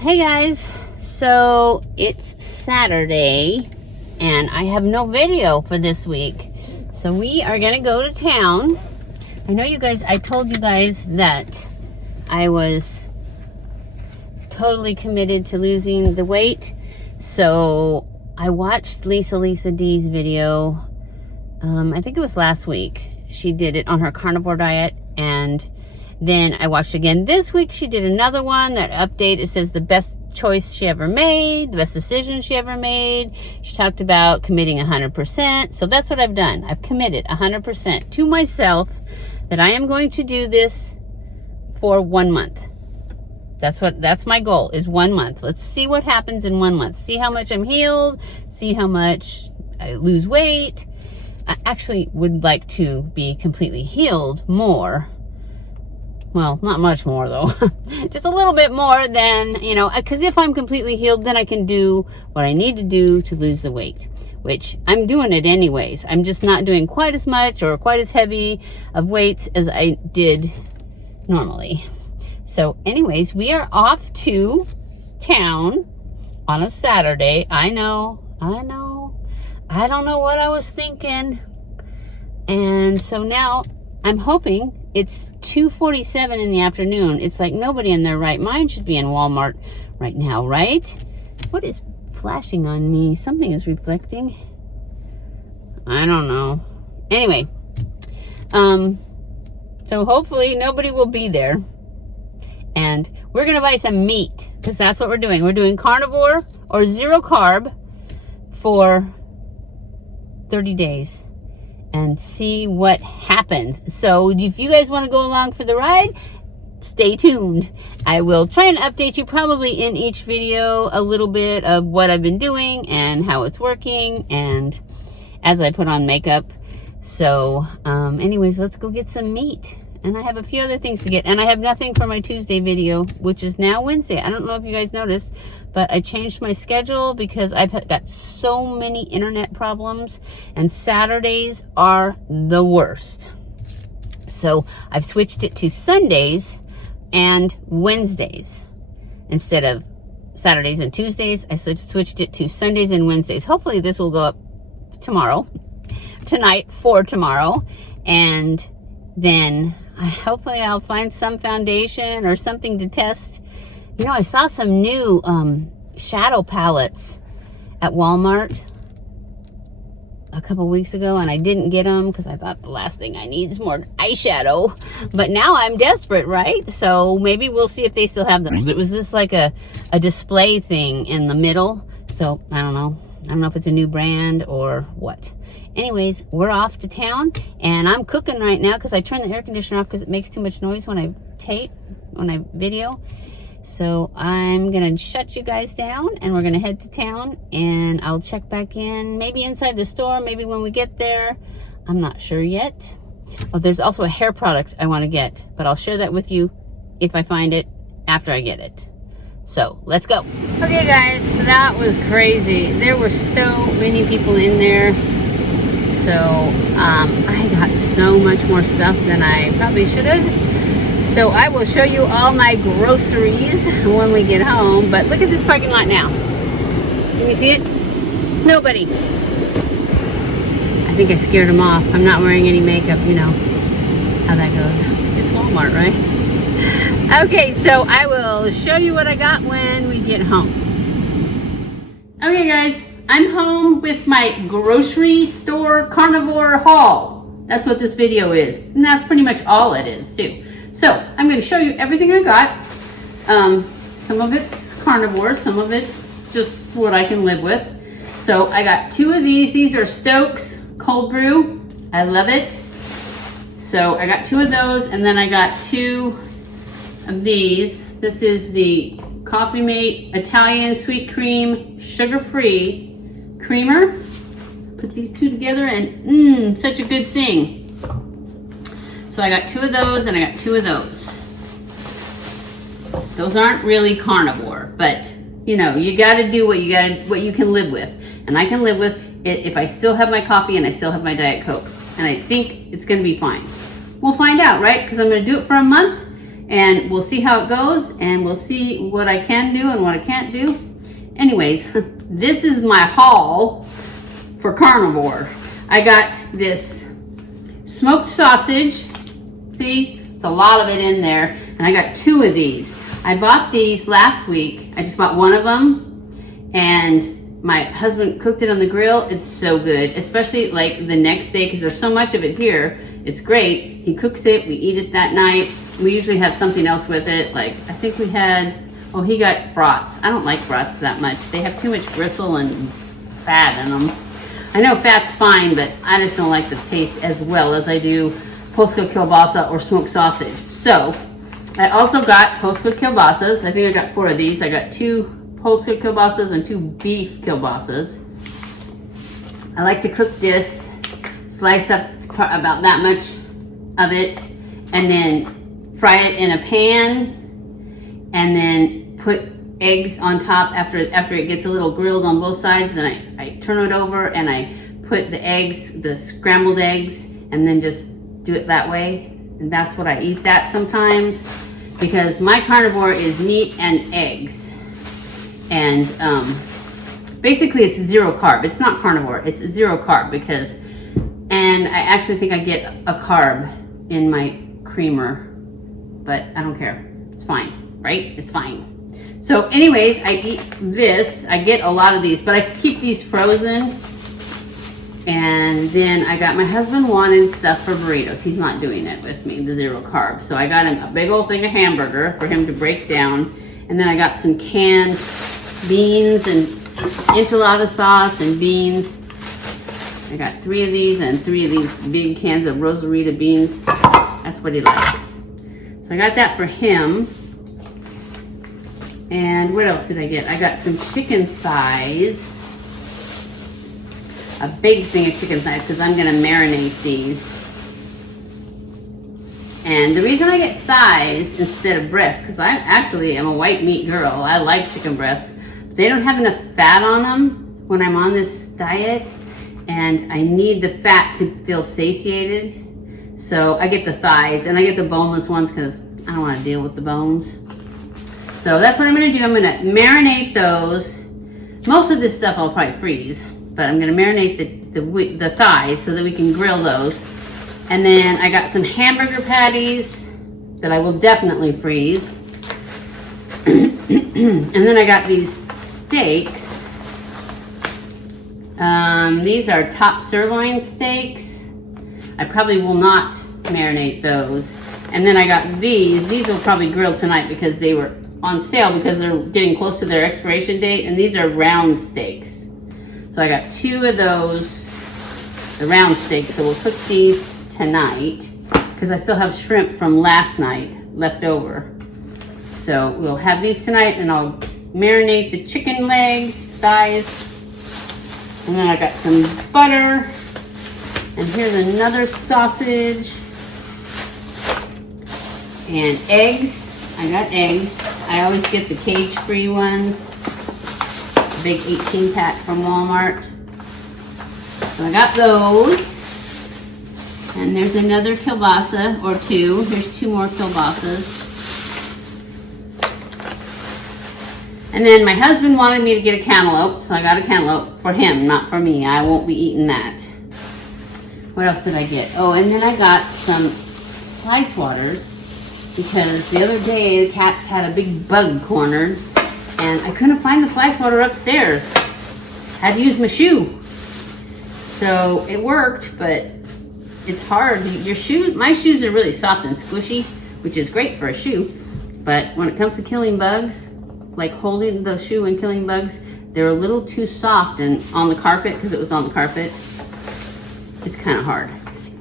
Hey guys, so it's Saturday and I have no video for this week. So we are gonna go to town. I know you guys, I told you guys that I was totally committed to losing the weight. So I watched Lisa D's video, I think it was last week. She did it on her carnivore diet, and then I watched again this week. She did another one, that update. It says the best choice she ever made, the best decision she ever made. She talked about committing 100%. So that's what I've done. I've committed 100% to myself that I am going to do this for 1 month. That's my goal, is 1 month. Let's see what happens in 1 month. See how much I'm healed, see how much I lose weight. I actually would like to be completely healed more. Well, not much more though. Just a little bit more than, you know, because if I'm completely healed, then I can do what I need to do to lose the weight, which I'm doing it anyways. I'm just not doing quite as much or quite as heavy of weights as I did normally. So anyways, we are off to town on a Saturday. I know. I don't know what I was thinking. And so now I'm hoping. It's 2:47 in the afternoon. It's like nobody in their right mind should be in Walmart right now, right? What is flashing on me? Something is reflecting. I don't know. Anyway, so hopefully nobody will be there. And we're gonna buy some meat, because that's what we're doing. We're doing carnivore or zero carb for 30 days. And see what happens. So if you guys want to go along for the ride, stay tuned. I will try and update you probably in each video a little bit of what I've been doing and how it's working, and as I put on makeup. So anyways, let's go get some meat. And I have a few other things to get, and I have nothing for my Tuesday video, which is now Wednesday. I don't know if you guys noticed, but I changed my schedule because I've got so many internet problems, and Saturdays are the worst. So I've switched it to Sundays and Wednesdays instead of Saturdays and Tuesdays. I switched it to Sundays and Wednesdays. Hopefully this will go up tonight for tomorrow, and then hopefully I'll find some foundation or something to test. You know, I saw some new shadow palettes at Walmart a couple weeks ago, and I didn't get them because I thought the last thing I need is more eyeshadow. But now I'm desperate, right? So maybe we'll see if they still have them. It was just like a display thing in the middle. So I don't know. I don't know if it's a new brand or what. Anyways, we're off to town, and I'm cooking right now because I turned the air conditioner off because it makes too much noise when I video. So I'm gonna shut you guys down, and we're gonna head to town, and I'll check back in, maybe inside the store, maybe when we get there. I'm not sure yet. Oh, there's also a hair product I want to get, but I'll share that with you if I find it after I get it. So let's go. Okay guys, that was crazy. There were so many people in there. So I got so much more stuff than I probably should have. So I will show you all my groceries when we get home. But look at this parking lot now. Can you see it? Nobody. I think I scared them off. I'm not wearing any makeup, you know how that goes. It's Walmart, right? Okay, so I will show you what I got when we get home. Okay guys, I'm home with my grocery store carnivore haul. That's what this video is. And that's pretty much all it is too. So I'm going to show you everything I got. Some of it's carnivore, some of it's just what I can live with. So I got 2 of these. These are Stokes cold brew. I love it. So I got 2 of those, and then I got 2 of these. This is the Coffee Mate Italian Sweet Cream Sugar-Free Creamer. Put these 2 together and such a good thing. So I got 2 of those, and I got 2 of those. Those aren't really carnivore, but you know, you gotta do what you can live with. And I can live with it if I still have my coffee and I still have my Diet Coke. And I think it's gonna be fine. We'll find out, right? Because I'm gonna do it for a month, and we'll see how it goes, and we'll see what I can do and what I can't do. Anyways, this is my haul for Carnivore. I got this smoked sausage. See, it's a lot of it in there, and I got 2 of these. I bought these last week. I just bought 1 of them, and my husband cooked it on the grill. It's so good, especially like the next day, because there's so much of it here. It's great. He cooks it, we eat it that night. We usually have something else with it. Like, I think we had, oh, he got brats. I don't like brats that much. They have too much gristle and fat in them. I know fat's fine, but I just don't like the taste as well as I do post-cooked kielbasa or smoked sausage. So, I also got post-cooked kielbasas. I think I got 4 of these. I got 2 post-cooked kielbasas and 2 beef kielbasas. I like to cook this, slice up about that much of it, and then fry it in a pan, and then put eggs on top after it gets a little grilled on both sides. Then I turn it over and I put the eggs, the scrambled eggs, and then just do it that way. And that's what I eat that sometimes, because my Carnivore is meat and eggs. And basically it's 0 carb. It's not Carnivore, it's 0 carb, because, and I actually think I get a carb in my creamer, but I don't care. It's fine, right? It's fine. So anyways, I eat this. I get a lot of these, but I keep these frozen. And then I got my husband wanting stuff for burritos. He's not doing it with me, the 0 carb. So I got him a big old thing of hamburger for him to break down. And then I got some canned beans and enchilada sauce and beans. I got 3 of these and 3 of these big cans of Rosarita beans. That's what he likes. So I got that for him. And what else did I get? I got some chicken thighs. A big thing of chicken thighs, because I'm going to marinate these. And the reason I get thighs instead of breasts, because I actually am a white meat girl. I like chicken breasts. But they don't have enough fat on them when I'm on this diet. And I need the fat to feel satiated. So I get the thighs, and I get the boneless ones because I don't want to deal with the bones. So that's what I'm going to do. I'm going to marinate those. Most of this stuff I'll probably freeze, but I'm going to marinate the thighs so that we can grill those. And then I got some hamburger patties that I will definitely freeze. And then I got these steaks. These are top sirloin steaks. I probably will not marinate those. And then I got these. These will probably grill tonight because they were on sale, because they're getting close to their expiration date, and these are round steaks. So I got 2 of those, the round steaks, so we'll cook these tonight, because I still have shrimp from last night left over. So we'll have these tonight, and I'll marinate the chicken legs, thighs, and then I got some butter, and here's another sausage, and eggs. I got eggs. I always get the cage-free ones. A big 18-pack from Walmart. So I got those. And there's another kielbasa, or 2. Here's 2 more kielbasas. And then my husband wanted me to get a cantaloupe, so I got a cantaloupe for him, not for me. I won't be eating that. What else did I get? Oh, and then I got some fly swatters, because the other day the cats had a big bug cornered, and I couldn't find the fly swatter upstairs. Had to use my shoe. So it worked, but it's hard. My shoes are really soft and squishy, which is great for a shoe. But when it comes to killing bugs, like holding the shoe and killing bugs, they're a little too soft, and on the carpet, because it was on the carpet, it's kind of hard.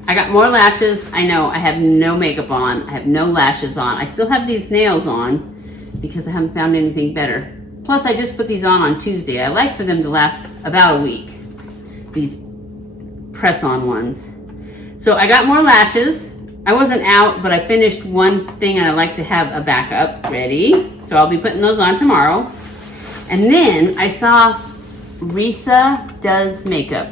I got more lashes. I know I have no makeup on. I have no lashes on. I still have these nails on because I haven't found anything better. Plus, I just put these on Tuesday. I like for them to last about a week, these press-on ones. So I got more lashes. I wasn't out, but I finished one thing, and I like to have a backup ready. So I'll be putting those on tomorrow. And then I saw Risa Does Makeup.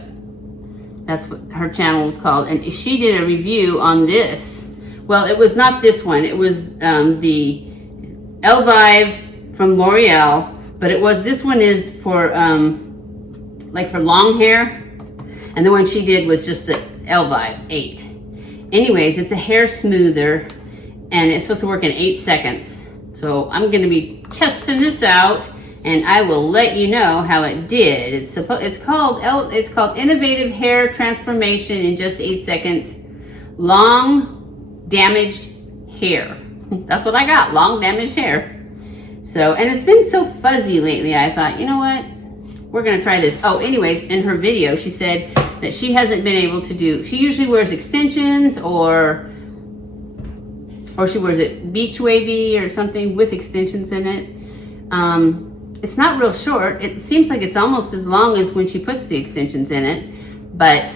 That's what her channel is called. And she did a review on this, Well, it was not this one. It was the Elvive from L'Oreal, but this one is for like for long hair, and the one she did was just the Elvive 8. Anyways, it's a hair smoother, and it's supposed to work in 8 seconds. So I'm going to be testing this out, and I will let you know how it did. It's called Innovative Hair Transformation in just 8 seconds. Long damaged hair. That's what I got, long damaged hair. So, and it's been so fuzzy lately, I thought, you know what? We're gonna try this. Oh, anyways, in her video, she said that she hasn't been able to do, she usually wears extensions or she wears it beach wavy or something with extensions in it. It's not real short. It seems like it's almost as long as when she puts the extensions in it, but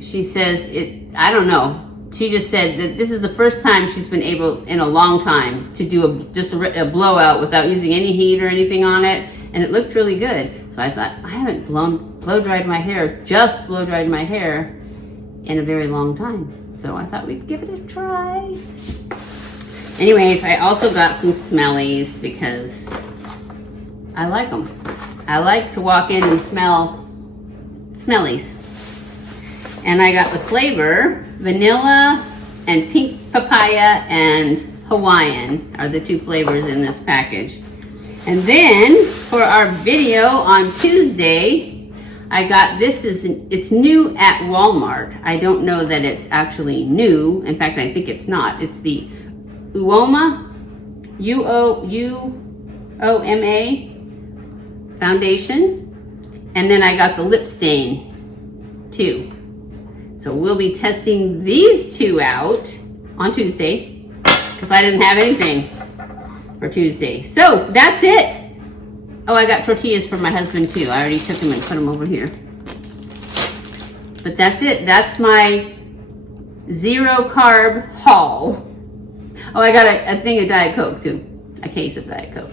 she says I don't know. She just said that this is the first time she's been able in a long time to do just a blowout without using any heat or anything on it, and it looked really good. So I thought, I haven't blow dried my hair in a very long time. So I thought we'd give it a try. Anyways, I also got some smellies because I like them. I like to walk in and smell smellies. And I got the flavor, vanilla and pink papaya and Hawaiian are the 2 flavors in this package. And then for our video on Tuesday, I got this, it's new at Walmart. I don't know that it's actually new. In fact, I think it's not. It's the Uoma, U-O-M-A foundation. And then I got the lip stain too. So we'll be testing these 2 out on Tuesday because I didn't have anything for Tuesday. So that's it. Oh, I got tortillas for my husband too. I already took them and put them over here. But that's it. That's my 0 carb haul. Oh, I got a thing of Diet Coke too. A case of Diet Coke.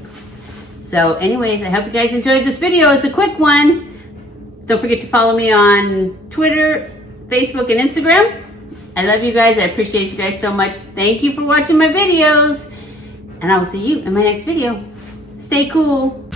So anyways, I hope you guys enjoyed this video. It's a quick one. Don't forget to follow me on Twitter, Facebook, and Instagram. I love you guys. I appreciate you guys so much. Thank you for watching my videos. And I will see you in my next video. Stay cool.